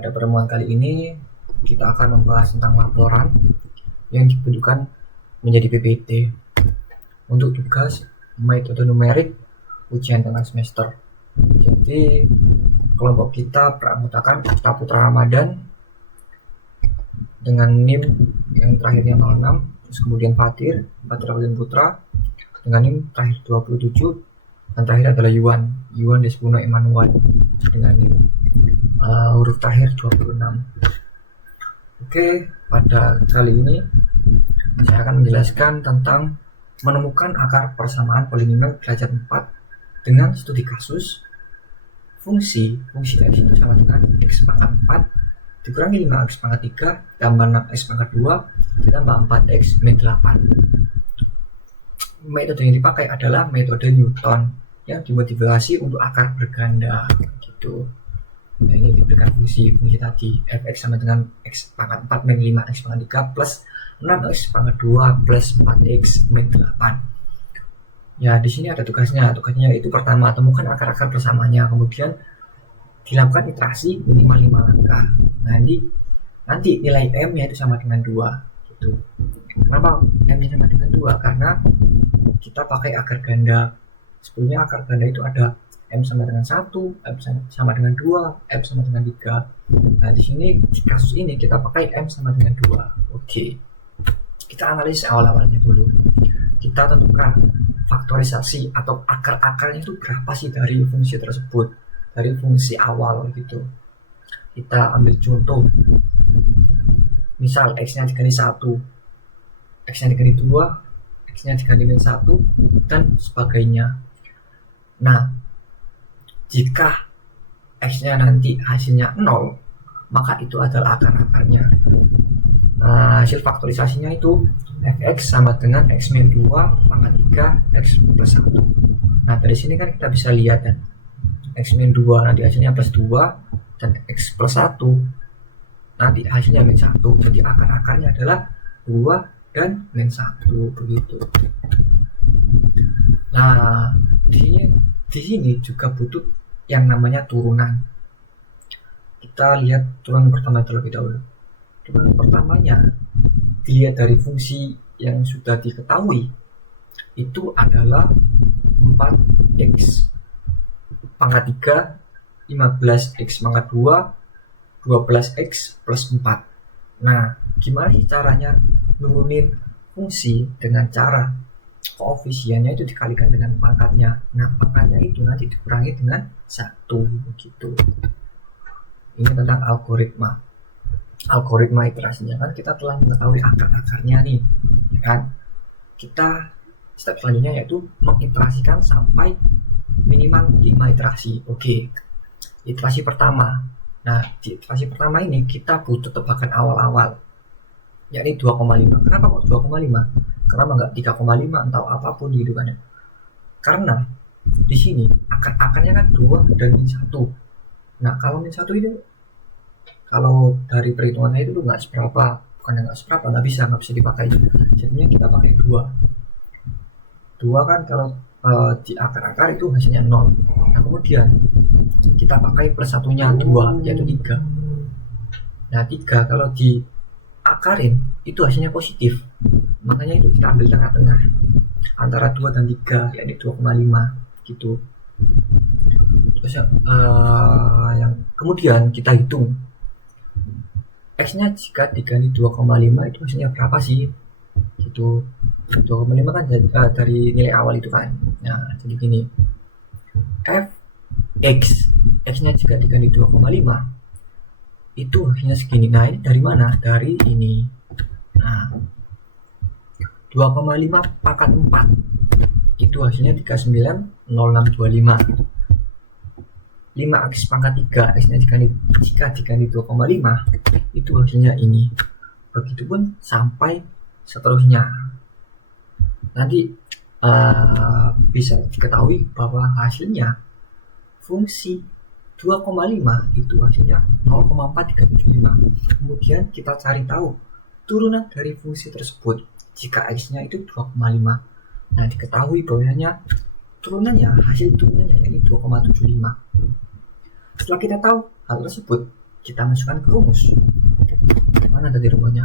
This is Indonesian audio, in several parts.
Pada pertemuan kali ini kita akan membahas tentang laporan yang dibentukkan menjadi PPT untuk tugas metode numerik ujian tengah semester. Jadi kelompok kita beranggotakan Afta Putra Ramadan dengan NIM yang terakhirnya 06, terus kemudian Fatir Putra dengan NIM terakhir 27, dan terakhir adalah Yuan Despuno Emanuel dengan NIM huruf terakhir 26. Oke, pada kali ini saya akan menjelaskan tentang menemukan akar persamaan polinomial derajat 4 dengan studi kasus fungsi x itu sama dengan x pangkat 4 dikurangi 5x pangkat 3 tambah 6x pangkat 2 ditambah 4x min 8. Metode yang dipakai adalah metode Newton yang dimodifikasi untuk akar berganda gitu. Nah, ini diberikan fungsi tadi fx sama dengan x pangkat 4 min 5x pangkat 3 plus 6x pangkat 2 plus 4x min 8. Ya, di sini ada tugasnya itu pertama temukan akar-akar persamaannya, kemudian dilakukan iterasi minimal 5 langkah. Nanti nilai m nya itu sama dengan 2 gitu. Kenapa m nya sama dengan 2? Karena kita pakai akar ganda. Sebelumnya akar ganda itu ada M sama dengan 1, M sama dengan 2, M sama dengan 3. Nah, di sini di kasus ini kita pakai M sama dengan 2. Oke. Kita analisis awal-awalnya dulu. Kita tentukan faktorisasi atau akar-akarnya itu berapa sih dari fungsi tersebut, dari fungsi awal gitu. Kita ambil contoh. Misal X-nya dikali 1, X-nya dikali 2, X-nya dikali min 1, dan sebagainya. Nah, jika X-nya nanti hasilnya 0, maka itu adalah akar-akarnya. Nah, hasil faktorisasinya itu fx sama dengan x min 2 pangkat 3 x plus 1. Nah, dari sini kan kita bisa lihat ya, x min 2 nanti hasilnya plus 2 dan x plus 1 nanti hasilnya min 1. Jadi akar-akarnya adalah 2 dan min 1 begitu. Nah, di sini juga butuh yang namanya turunan. Kita lihat turunan pertama terlebih dahulu. Turunan pertamanya dilihat dari fungsi yang sudah diketahui, itu adalah 4x pangkat 3, 15x pangkat 2, 12x plus 4. Nah, gimana sih caranya nurunin fungsi? Dengan cara koefisiennya itu dikalikan dengan pangkatnya. Nah, pangkatnya itu nanti dikurangi dengan 1 begitu. Ini tentang algoritma iterasinya. Kan kita telah mengetahui akar-akarnya nih, ya kan? Kita step selanjutnya yaitu mengiterasikan sampai minimal 5 iterasi. Oke. Iterasi pertama. Nah, di iterasi pertama ini kita butuh tebakan awal-awal, yakni 2,5. Kenapa kok 2,5? Kenapa enggak 3,5 atau apapun gitu kan ya? Karena di sini akar-akarnya kan 2 dan min 1. Nah, kalau min 1 itu kalau dari perhitungannya itu nggak seberapa, nggak bisa dipakai. Jadinya kita pakai 2 kan kalau di akar-akar itu hasilnya 0. Nah, kemudian kita pakai plus satunya 2 yaitu 3. Nah, 3 kalau di akarin itu hasilnya positif, makanya itu kita ambil tengah-tengah antara 2 dan 3 yakni 2,5 gitu. Terus yang kemudian kita hitung X nya jika dikali 2,5 itu hasilnya berapa sih gitu. 2,5 kan dari nilai awal itu kan. Nah, jadi gini, fx nya jika dikali 2,5 itu hasilnya segini. Nah, ini dari mana? Dari ini. Nah, 2,5 pangkat 4 itu hasilnya 390625. 5x pangkat 3 x nya jika dikali 2,5 itu hasilnya ini. Begitupun sampai seterusnya. Nanti bisa diketahui bahwa hasilnya fungsi 2,5 itu hasilnya 0,4375. Kemudian kita cari tahu turunan dari fungsi tersebut jika x nya itu 2,5. Nah, diketahui bahwanya hasil turunannya yakni 2,75. Setelah kita tahu hal tersebut, kita masukkan ke rumus. Mana tadi rumusnya?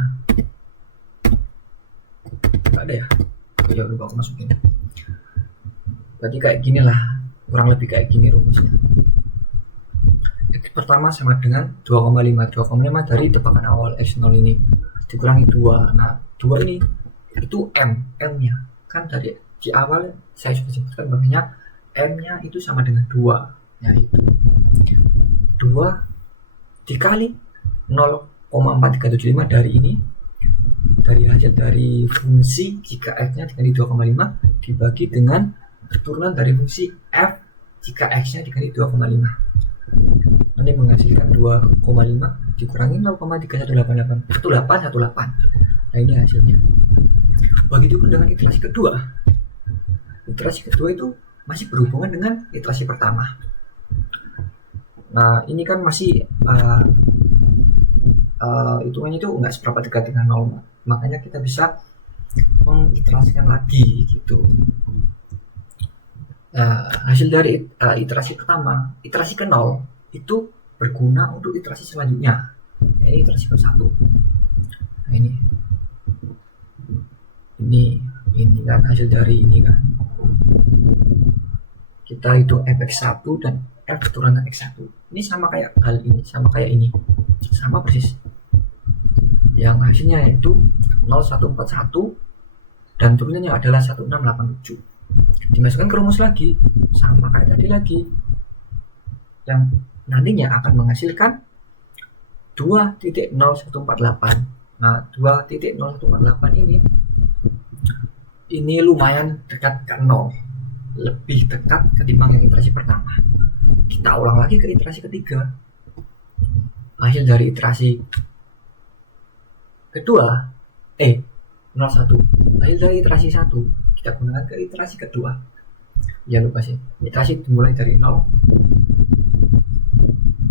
Nggak ada ya? Ya lupa aku masukin. Berarti kayak gini lah, kurang lebih kayak gini rumusnya. X pertama sama dengan 2,5. 2,5 dari tebakan awal X0 ini dikurangi 2. Nah, 2 ini itu M-nya kan dari di awal saya sudah sebutkan bahwanya M-nya itu sama dengan 2, yaitu 2 dikali 0,4375 dari ini, dari hasil dari fungsi jika X-nya dikali 2,5 dibagi dengan keturunan dari fungsi F jika X-nya dikali 2,5, nanti menghasilkan 2,5 dikurangi 0,3188 nah ini hasilnya. Begitupun dengan iterasi kedua. Iterasi kedua itu masih berhubungan dengan iterasi pertama. Nah ini kan masih hitungannya itu nggak seberapa dekat dengan 0, makanya kita bisa mengiterasikan lagi gitu. Hasil dari iterasi pertama, iterasi ke 0 itu berguna untuk iterasi selanjutnya. Ini iterasi ke 1. Nah ini kan hasil dari ini kan. Kita itu fx1 dan f turunan x1. Ini sama kayak hal ini, sama kayak ini. Sama persis. Yang hasilnya yaitu 0141 dan turunannya adalah 1687. Dimasukkan ke rumus lagi, sama kayak tadi lagi. Yang nantinya akan menghasilkan 2.0148. Nah, 2.0148 ini lumayan dekat ke 0. Lebih dekat ketimbang yang iterasi pertama. Kita ulang lagi ke iterasi ketiga. Hasil dari iterasi kedua 01. Hasil dari iterasi 1 kita gunakan ke iterasi kedua. Ya lupa sih. Iterasi dimulai dari 0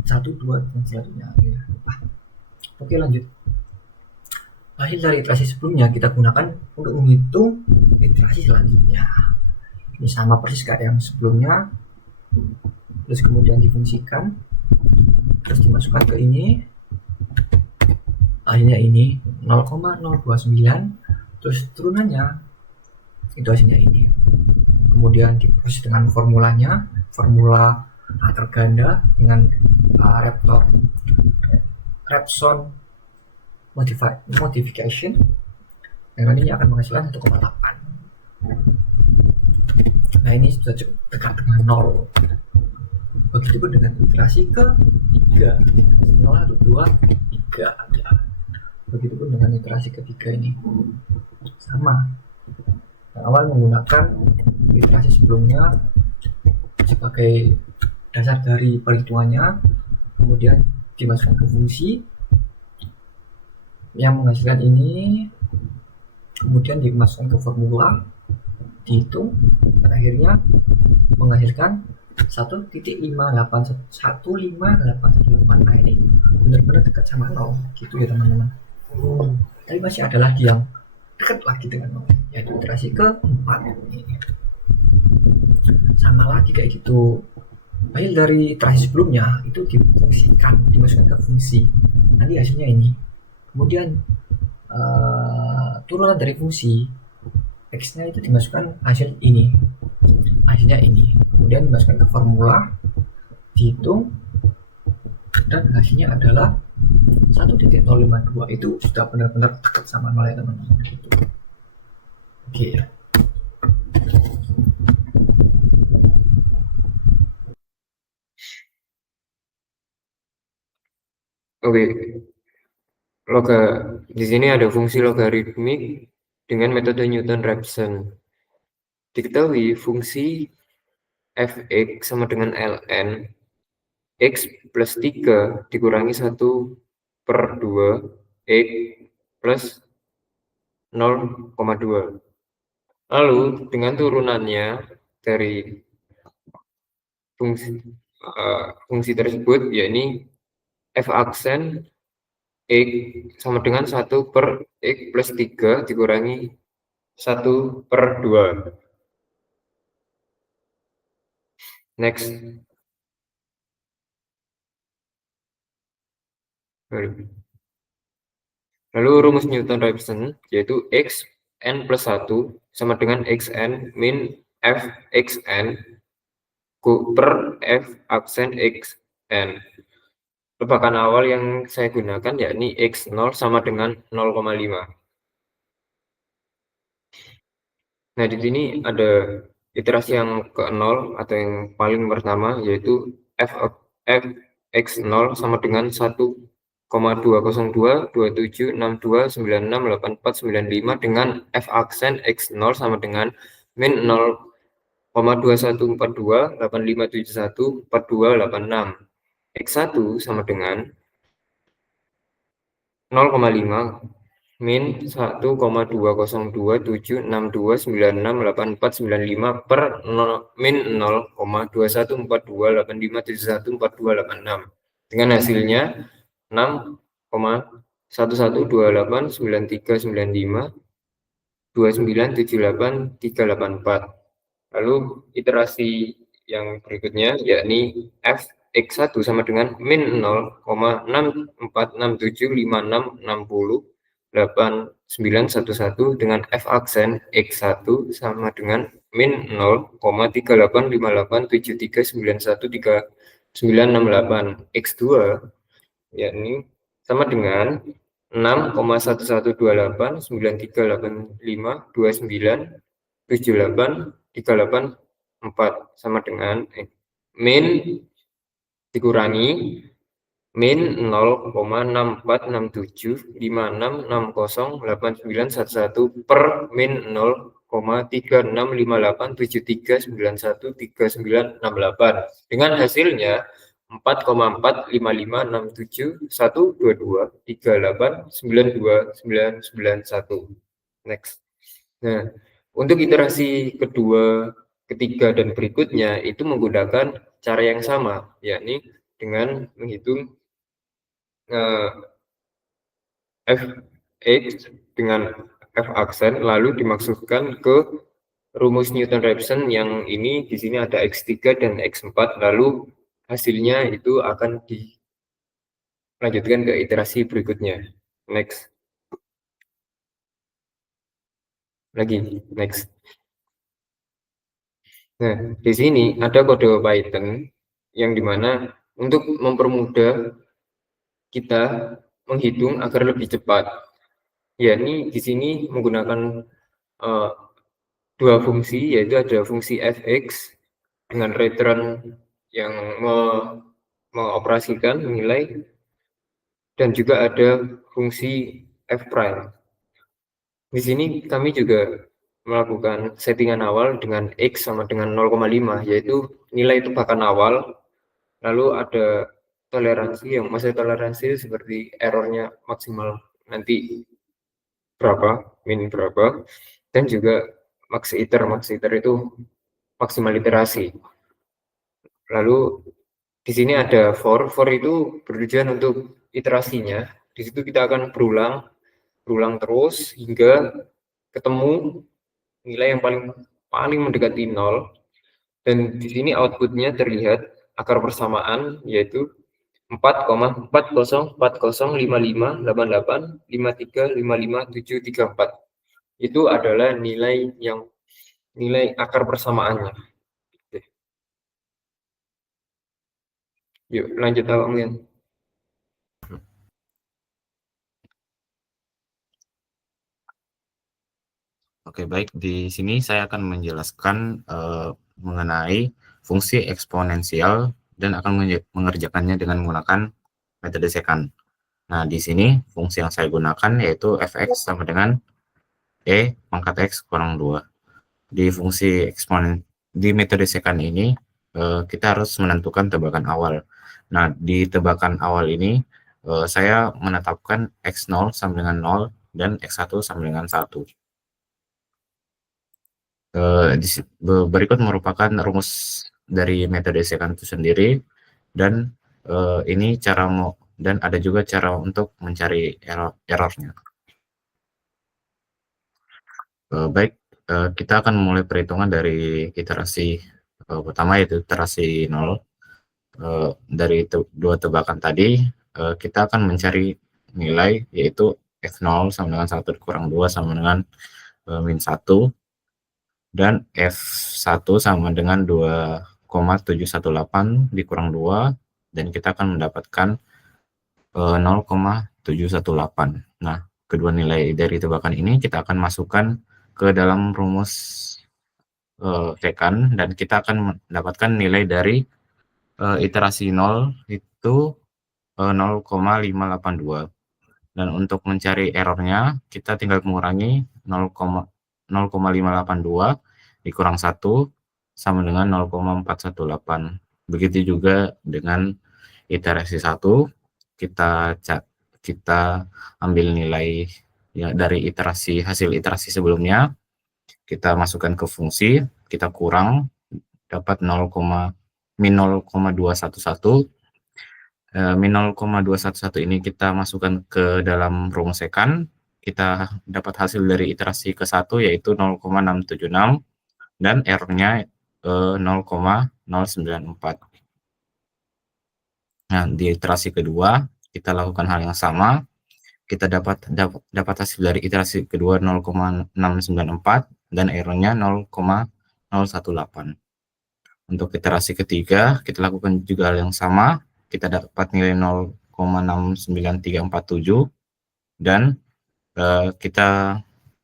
1, 2 dan selanjutnya. Ya, lupa. Oke, lanjut. Hasil dari iterasi sebelumnya kita gunakan untuk menghitung iterasi selanjutnya. Ini sama persis kayak yang sebelumnya. Terus kemudian difungsikan, terus dimasukkan ke ini, hasilnya ini 0,029, terus turunannya itu hasilnya ini. Kemudian diproses dengan formulanya, formula terganda dengan Repson modification yang nantinya akan menghasilkan 1,8. Nah ini sudah cukup dekat dengan 0. Begitupun dengan iterasi ketiga 0, 1, 2, 3 ya. Begitupun dengan iterasi ketiga ini sama. Yang awal menggunakan iterasi sebelumnya sebagai dasar dari perhitungannya, kemudian dimasukkan ke fungsi yang menghasilkan ini, kemudian dimasukkan ke formula, dihitung, dan akhirnya menghasilkan 1.58118. Nah ini benar-benar dekat sama 0 gitu ya teman-teman. Tapi masih ada lagi yang dekat lagi dengan 0, yaitu iterasi keempat ini. Sama lagi kayak gitu. Hasil dari iterasi sebelumnya itu difungsikan, dimasukkan ke fungsi. Nanti hasilnya ini. Kemudian turunan dari fungsi X-nya itu dimasukkan hasil ini. Hasilnya ini. Kemudian dimasukkan ke formula, dihitung, dan hasilnya adalah 1.052. Itu sudah benar-benar dekat sama 0 ya teman-teman. Oke ya. Oke, di sini ada fungsi logaritmik dengan metode Newton-Raphson. Diketahui fungsi fx sama dengan ln x plus 3 dikurangi 1 per 2 x plus 0,2. Lalu dengan turunannya dari fungsi tersebut, yakni f aksen X sama dengan 1 per X plus 3 dikurangi 1 per 2. Next. Lalu rumus Newton-Raphson yaitu xn plus 1 sama dengan xn min f xn per f aksen xn. Tebakan awal yang saya gunakan yakni x0 sama dengan 0,5. Nah, di sini ada iterasi yang ke-0 atau yang paling pertama yaitu f x0 sama dengan 1,2022762968495 dengan f aksen x0 sama dengan min 0,214285714286. X1 sama dengan 0,5 min 1,202762968495 per min 0,214285714286 dengan hasilnya 6,11289395 Lalu iterasi yang berikutnya yakni f x1 sama dengan min 0,646756608911 dengan f aksen x1 sama dengan min 0,385873913968 x2 yakni sama dengan 6,11289385297838 sama dengan min dikurangi min 0,646756608911 per min 0,365873913968 dengan hasilnya 4,4556712238929991. Next. Nah, untuk iterasi kedua, ketiga, dan berikutnya itu menggunakan cara yang sama, yakni dengan menghitung fx dengan f aksen lalu dimaksudkan ke rumus Newton-Raphson yang ini di sini ada x3 dan x4 lalu hasilnya itu akan dilanjutkan ke iterasi berikutnya. Next. Lagi, next. Nah, di sini ada kode Python yang dimana untuk mempermudah kita menghitung agar lebih cepat. Ya, ini di sini menggunakan dua fungsi, yaitu ada fungsi fx dengan return yang mengoperasikan nilai, dan juga ada fungsi f prime. Di sini kami juga melakukan settingan awal dengan x sama dengan 0,5, yaitu nilai tebakan awal, lalu ada toleransi yang masih toleransi seperti errornya maksimal nanti berapa, min berapa, dan juga max iter itu maksimal iterasi. Lalu di sini ada for itu bertujuan untuk iterasinya. Di situ kita akan berulang terus hingga ketemu nilai yang paling mendekati 0, dan di sini outputnya terlihat akar persamaan yaitu 4,40558853555734. Itu adalah nilai akar persamaannya. Oke. Yuk lanjut Abang Lian. Oke, baik. Di sini saya akan menjelaskan mengenai fungsi eksponensial dan akan mengerjakannya dengan menggunakan metode secant. Nah, di sini fungsi yang saya gunakan yaitu fx sama dengan e pangkat x kurang 2. Di fungsi eksponen di metode secant ini kita harus menentukan tebakan awal. Nah, di tebakan awal ini saya menetapkan x0 sama dengan 0 dan x1 sama dengan 1. Berikut merupakan rumus dari metode secant itu sendiri, dan ini dan ada juga cara untuk mencari errornya. Baik, kita akan mulai perhitungan dari iterasi pertama, yaitu iterasi 0. Dari dua tebakan tadi kita akan mencari nilai yaitu F0 sama dengan 1 dikurang 2 sama dengan min 1, dan F1 sama dengan 2,718 dikurang 2, dan kita akan mendapatkan 0,718. Nah, kedua nilai dari tebakan ini kita akan masukkan ke dalam rumus sekan, dan kita akan mendapatkan nilai dari iterasi 0 itu 0,582. Dan untuk mencari errornya, kita tinggal mengurangi 0,582 dikurang 1 sama dengan 0,418. Begitu juga dengan iterasi 1, kita ambil nilai ya dari hasil iterasi sebelumnya, kita masukkan ke fungsi, kita kurang, dapat min 0,211. Min 0,211 ini kita masukkan ke dalam rumus sekan, kita dapat hasil dari iterasi ke-1 yaitu 0,676, dan errornya 0,094. Nah, di iterasi kedua kita lakukan hal yang sama, kita dapat hasil dari iterasi kedua 0,694 dan errornya 0,018. Untuk iterasi ketiga kita lakukan juga hal yang sama, kita dapat nilai 0,69347, dan kita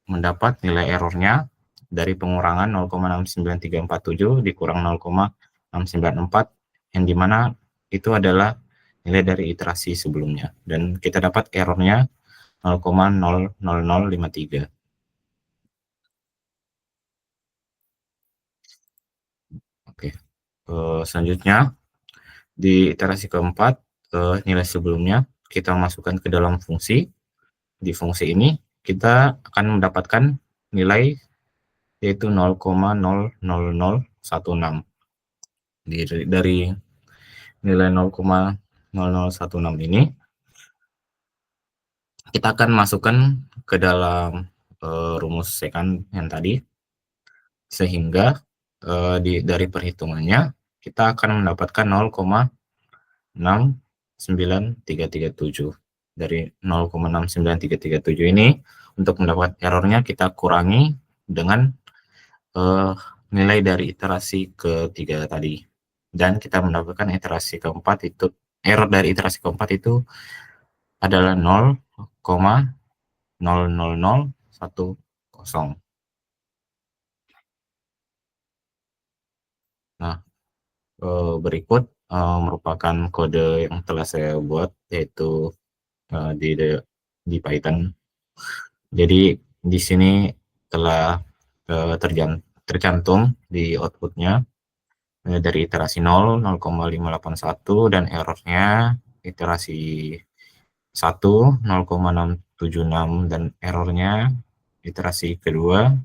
mendapat nilai errornya dari pengurangan 0,69347 dikurang 0,694, yang dimana itu adalah nilai dari iterasi sebelumnya, dan kita dapat errornya 0,00053. Oke, selanjutnya di iterasi keempat, nilai sebelumnya kita masukkan ke dalam fungsi. Di fungsi ini kita akan mendapatkan nilai yaitu 0,00016. Dari nilai 0,0016 ini kita akan masukkan ke dalam rumus sekan yang tadi, sehingga dari perhitungannya kita akan mendapatkan 0,69337. Dari 0,69337 ini, untuk mendapat errornya kita kurangi dengan nilai dari iterasi ketiga tadi, dan kita mendapatkan iterasi keempat itu, error dari iterasi keempat itu adalah 0,00010. Nah, berikut merupakan kode yang telah saya buat, yaitu di Python. Jadi di sini telah tercantum di outputnya dari iterasi 0, 0,581, dan errornya iterasi 1, 0,676, dan errornya iterasi kedua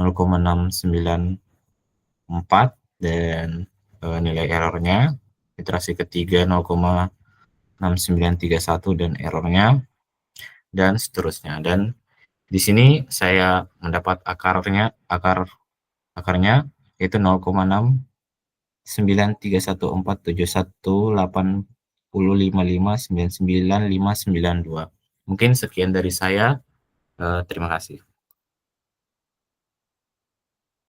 0,694, dan nilai errornya iterasi ketiga 0,6931 dan errornya, dan seterusnya. Dan di sini saya mendapat akarnya yaitu 0,9314718,055,99592. Mungkin sekian dari saya. Terima kasih.